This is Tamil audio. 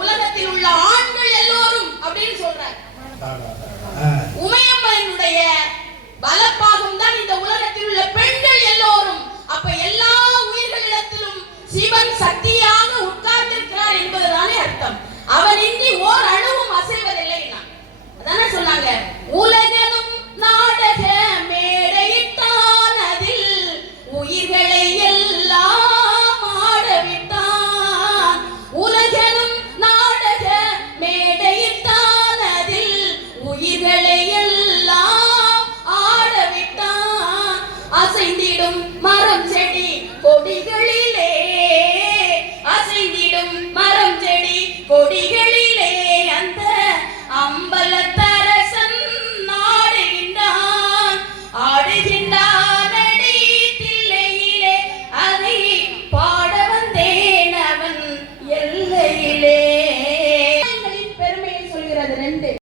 உலகத்தில் உள்ள ஆண்கள் எல்லோரும் அப்படின்னு சொல்றார். உமையம்மனுடைய பலப்பாகம் தான் இந்த உலகத்தில் உள்ள பெண்கள் எல்லோரும். அப்ப எல்லா உயிர்களிடத்திலும் சிவன் சக்தியாக உட்கார்ந்திருக்கிறார் என்பதுதானே அர்த்தம். அவனின்றி ஓர் அணுவும் அசைவதில்லை. அதானே சொன்னாங்க, உலகனும் நாடக மேடையிட்டான் அதில் உயிர்களை எல்லாம் ஆடவிட்டான். உலகனும் நாடக மேடையிட்டான் அதில் உயிர்களை எல்லாம் ஆடவிட்டான். அசைந்திடும் மரம் செடி கொடிகளிலே, அசைந்திடும் மரம் செடி கொடிகளிலே அந்த அம்பலத்தரசன் ஆடுகின்றான். ஆடுகின்றான் அடி தில்லையிலே, அதை பாட வந்தேன் அவன் எல்லையிலே.